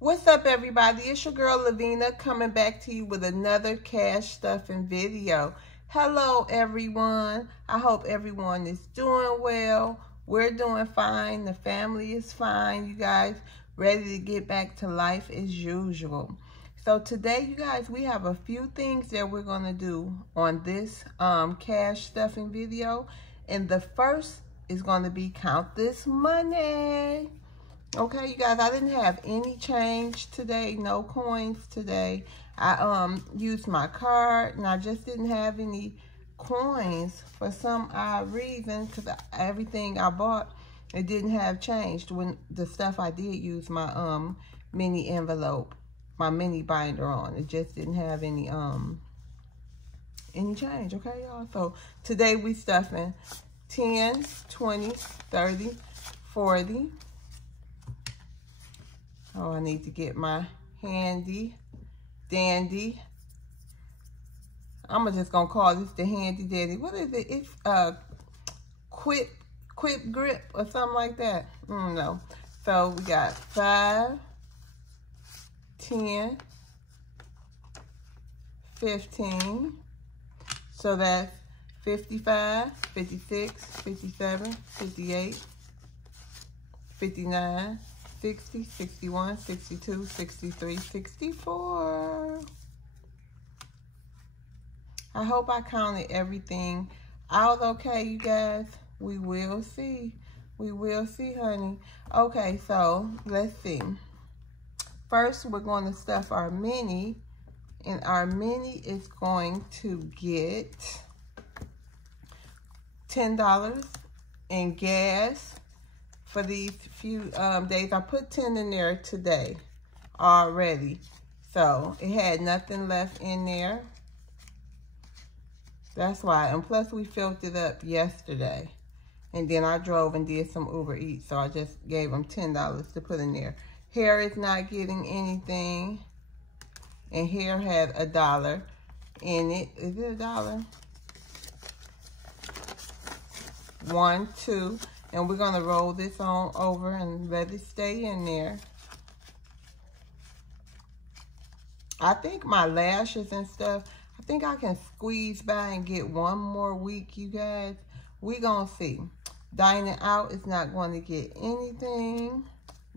What's up, everybody? It's your girl Lavina coming back to you with another cash stuffing video. Hello, everyone. I hope everyone is doing well. We're doing fine. The family is fine. You guys ready to get back to life as usual. So today, you guys, we have a few things that we're going to do on this cash stuffing video. And the first is going to be count this money. Okay, you guys, I didn't have any change today, no coins today. I used my card and I just didn't have any coins for some odd reason, because everything I bought, it didn't have changed. When the stuff I did use my mini envelope, my mini binder on, it just didn't have any change. Okay, y'all, so today we stuffing 10, 20, 30, 40. Oh, I need to get my handy dandy. I'm just gonna call this the handy dandy. What is it? It's quick grip or something like that. No. So we got 5, 10, 15. So that's 55, 56, 57, 58, 59. 60, 61, 62, 63, 64. I hope I counted everything out okay, you guys. We will see. We will see, honey. Okay, so let's see. First, we're going to stuff our mini. And our mini is going to get $10 in gas. For these few days, I put 10 in there today already. So it had nothing left in there. That's why. And plus we filled it up yesterday. And then I drove and did some Uber Eats. So I just gave them $10 to put in there. Hair is not getting anything. And hair had $1 in it. Is it $1? 1, 2. And we're going to roll this on over and let it stay in there. I think my lashes and stuff, I think I can squeeze by and get one more week, you guys. We're going to see. Dining out is not going to get anything.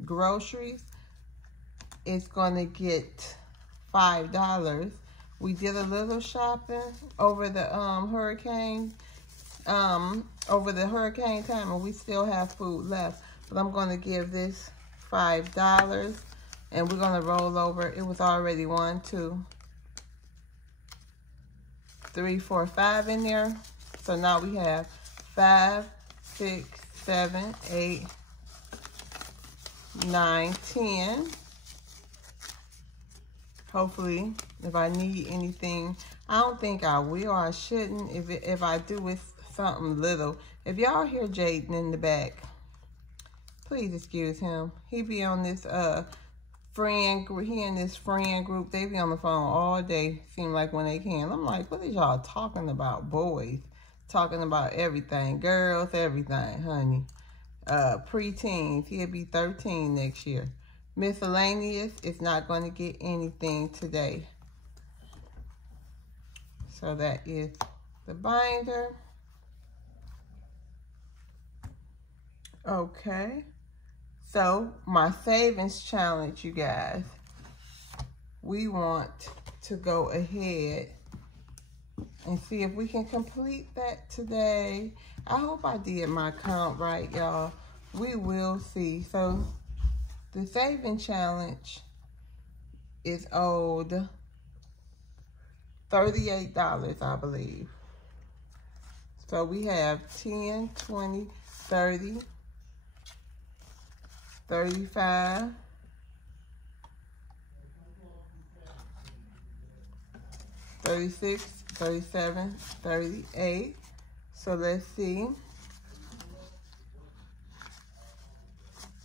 Groceries is going to get $5. We did a little shopping over the hurricane time, and we still have food left. But I'm going to give this $5, and we're going to roll over. It was already 1, 2, 3, 4, 5 in there. So now we have 5, 6, 7, 8, 9, 10. Hopefully, if I need anything, I don't think I will. I shouldn't. If I do, it's something little. If y'all hear Jaden in the back, please excuse him. He be on this friend group. He in this friend group. They be on the phone all day, seem like, when they can. I'm like, what is y'all talking about? Boys talking about everything, girls, everything, honey. Preteens. He'll be 13 next year. Miscellaneous is not going to get anything today. So that is the binder. Okay, so my savings challenge, you guys, we want to go ahead and see if we can complete that today. I hope I did my count right, y'all. We will see. So the saving challenge is owed $38, I believe. So we have 10, 20, 30, 35, 36, 37, 38. So let's see.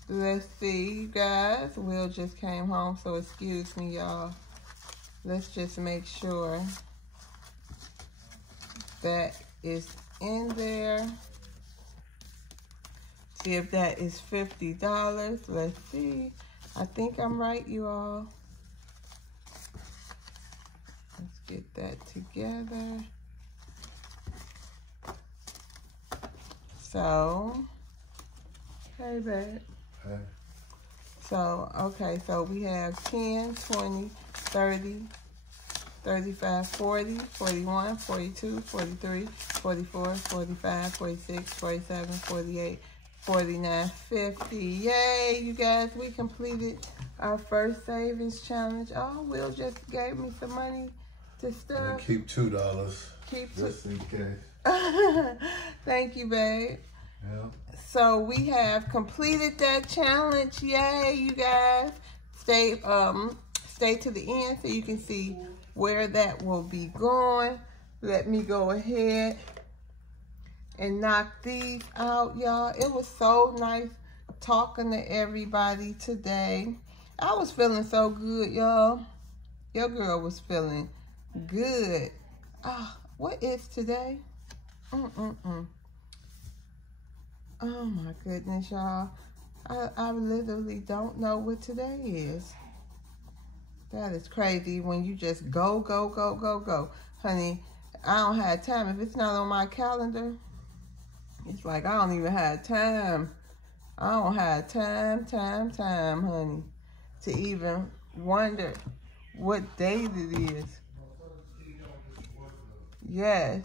Let's see, you guys. Will just came home, so excuse me, y'all. Let's just make sure that is in there. See if that is $50. Let's see. I think I'm right, you all. Let's get that together. So, hey, babe. Hey. So, okay, so we have 10, 20, 30, 35, 40, 41, 42, 43, 44, 45, 46, 47, 48, 49, 50. Yay, you guys, we completed our first savings challenge. Oh, Will just gave me some money to stuff. And keep $2. Keep just in case. Thank you, babe. Yeah. So we have completed that challenge. Yay, you guys. Stay to the end so you can see where that will be going. Let me go ahead and knock these out, y'all. It was so nice talking to everybody today. I was feeling so good, y'all. Your girl was feeling good. What is today? Oh my goodness, y'all. I literally don't know what today is. That is crazy when you just go, go, go, go, go. Honey, I don't have time. If it's not on my calendar, it's like I don't even have time. I don't have time, honey, to even wonder what date it is. Yes,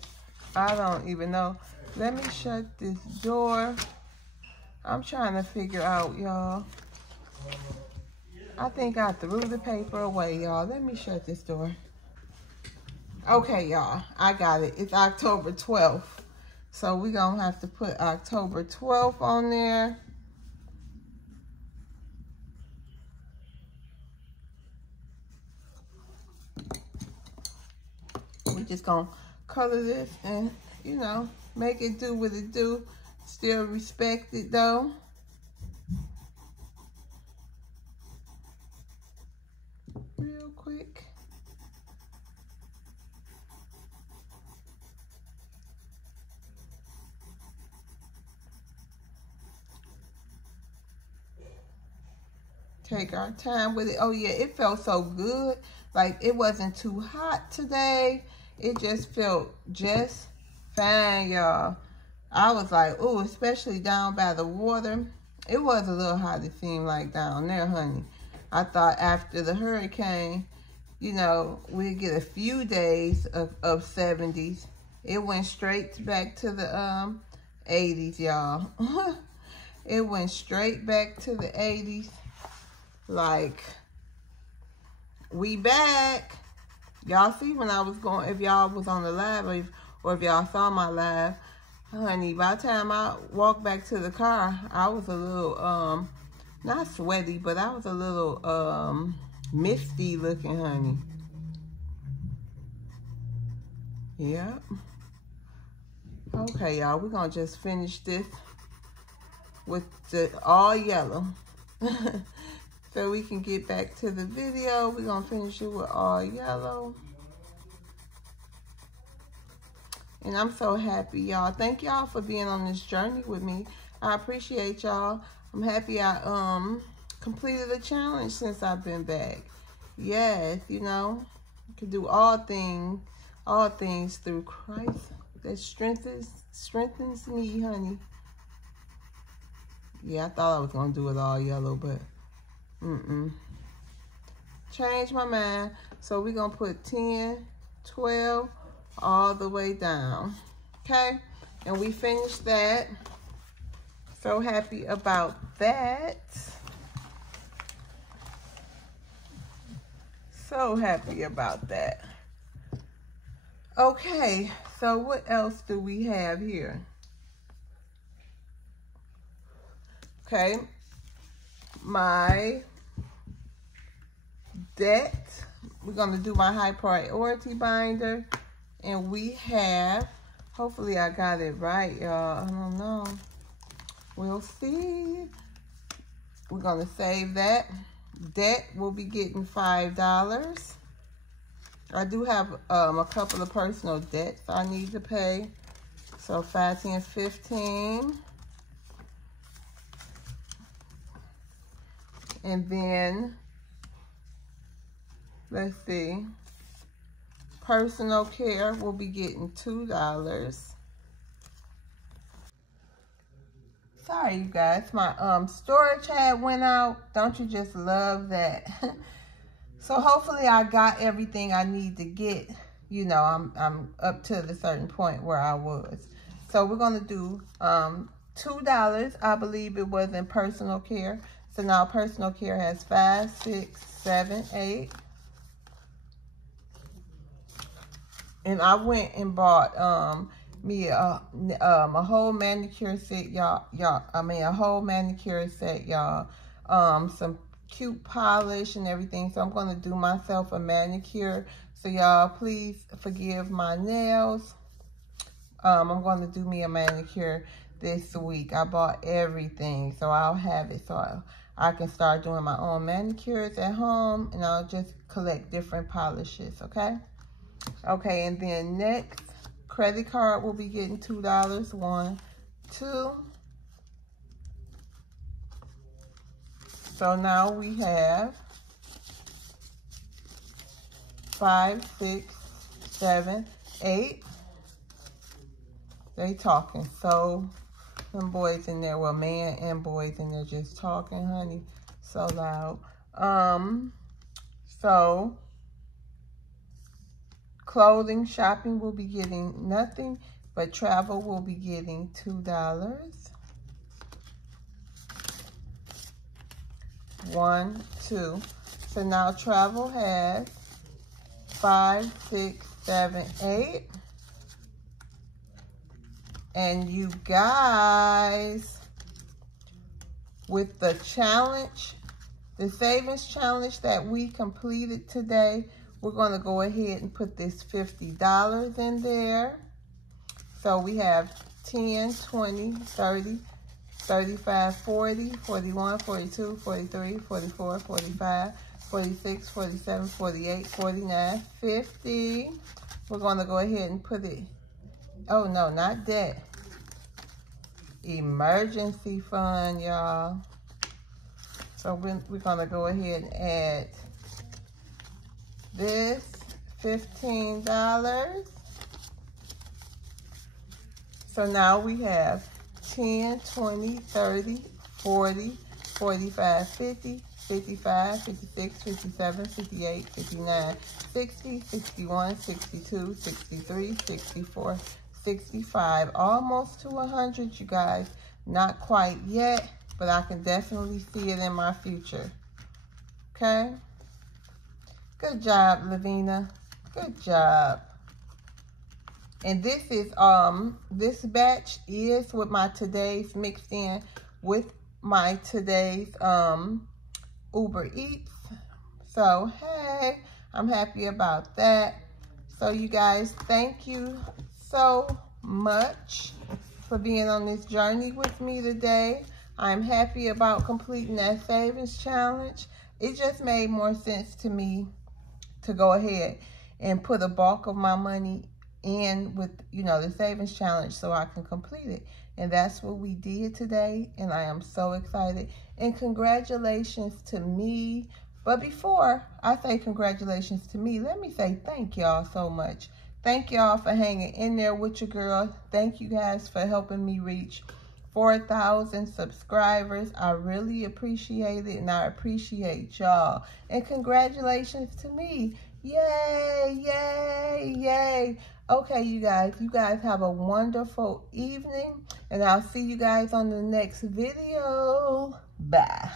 I don't even know. Let me shut this door. I'm trying to figure out, y'all. I think I threw the paper away, y'all. Let me shut this door. Okay, y'all. I got it. It's October 12th. So we're going to have to put October 12th on there. We're just going to color this and, you know, make it do what it do. Still respect it, though. Real quick. Take our time with it. Oh, yeah, it felt so good. Like, it wasn't too hot today. It just felt just fine, y'all. I was like, oh, especially down by the water. It was a little hot, it seemed like, down there, honey. I thought after the hurricane, you know, we'd get a few days of 70s. It went straight back to the 80s, y'all. It went straight back to the 80s. Like, we back. Y'all see when I was going, if y'all was on the live or if y'all saw my live, honey, by the time I walked back to the car, I was a little, not sweaty, but I was a little, misty looking, honey. Yep. Okay, y'all, we're going to just finish this with the all yellow. So we can get back to the video. We're going to finish it with all yellow. And I'm so happy, y'all. Thank y'all for being on this journey with me. I appreciate y'all. I'm happy I completed a challenge since I've been back. Yes, you know, I can do all things through Christ that strengthens me, honey. Yeah, I thought I was going to do it all yellow, but change my mind. So we're going to put 10, 12, all the way down. Okay? And we finished that. So happy about that. So happy about that. Okay, so what else do we have here? Okay, my debt. We're going to do my high priority binder. And we have, hopefully I got it right, y'all. I don't know. We'll see. We're going to save that. Debt will be getting $5. I do have a couple of personal debts I need to pay. So 5, 10, 15. And then, let's see, personal care will be getting $2. Sorry, you guys, my storage had went out. Don't you just love that? So hopefully I got everything I need to get. You know, I'm up to the certain point where I was. So we're gonna do $2, I believe it was in personal care. So now personal care has 5, 6, 7, 8. And I went and bought me a whole manicure set, a whole manicure set, y'all. Some cute polish and everything. So I'm gonna do myself a manicure. So y'all, please forgive my nails. I'm gonna do me a manicure this week. I bought everything, so I'll have it so I can start doing my own manicures at home, and I'll just collect different polishes, okay? Okay, and then next, credit card will be getting $2. 1, 2. So now we have 5, 6, 7, 8. They talking so, them boys in there, well, man and boys in there just talking, honey, so loud. So clothing, shopping will be getting nothing, but travel will be getting $2. 1, 2. So now travel has 5, 6, 7, 8. And you guys, with the challenge, the savings challenge that we completed today, we're going to go ahead and put this $50 in there. So we have 10, 20, 30, 35, 40, 41, 42, 43, 44, 45, 46, 47, 48, 49, 50. We're going to go ahead and put it, oh no, not that. Emergency fund, y'all. So we're going to go ahead and add this $15. So now we have 10, 20, 30, 40, 45, 50, 55, 56, 57, 58, 59, 60, 61, 62, 63, 64, 65. Almost to 100, you guys. Not quite yet, but I can definitely see it in my future. Okay? Good job, Lavina. Good job. And this is this batch is with my today's mixed in with my today's Uber Eats. So hey, I'm happy about that. So you guys, thank you so much for being on this journey with me today. I'm happy about completing that savings challenge. It just made more sense to me to go ahead and put a bulk of my money in with, you know, the savings challenge so I can complete it. And that's what we did today, and I am so excited. And congratulations to me. But before I say congratulations to me, let me say thank y'all so much. Thank y'all for hanging in there with your girl. Thank you guys for helping me reach 4,000 subscribers. I really appreciate it, and I appreciate y'all. And congratulations to me. Yay, yay, yay. Okay, you guys have a wonderful evening, and I'll see you guys on the next video. Bye.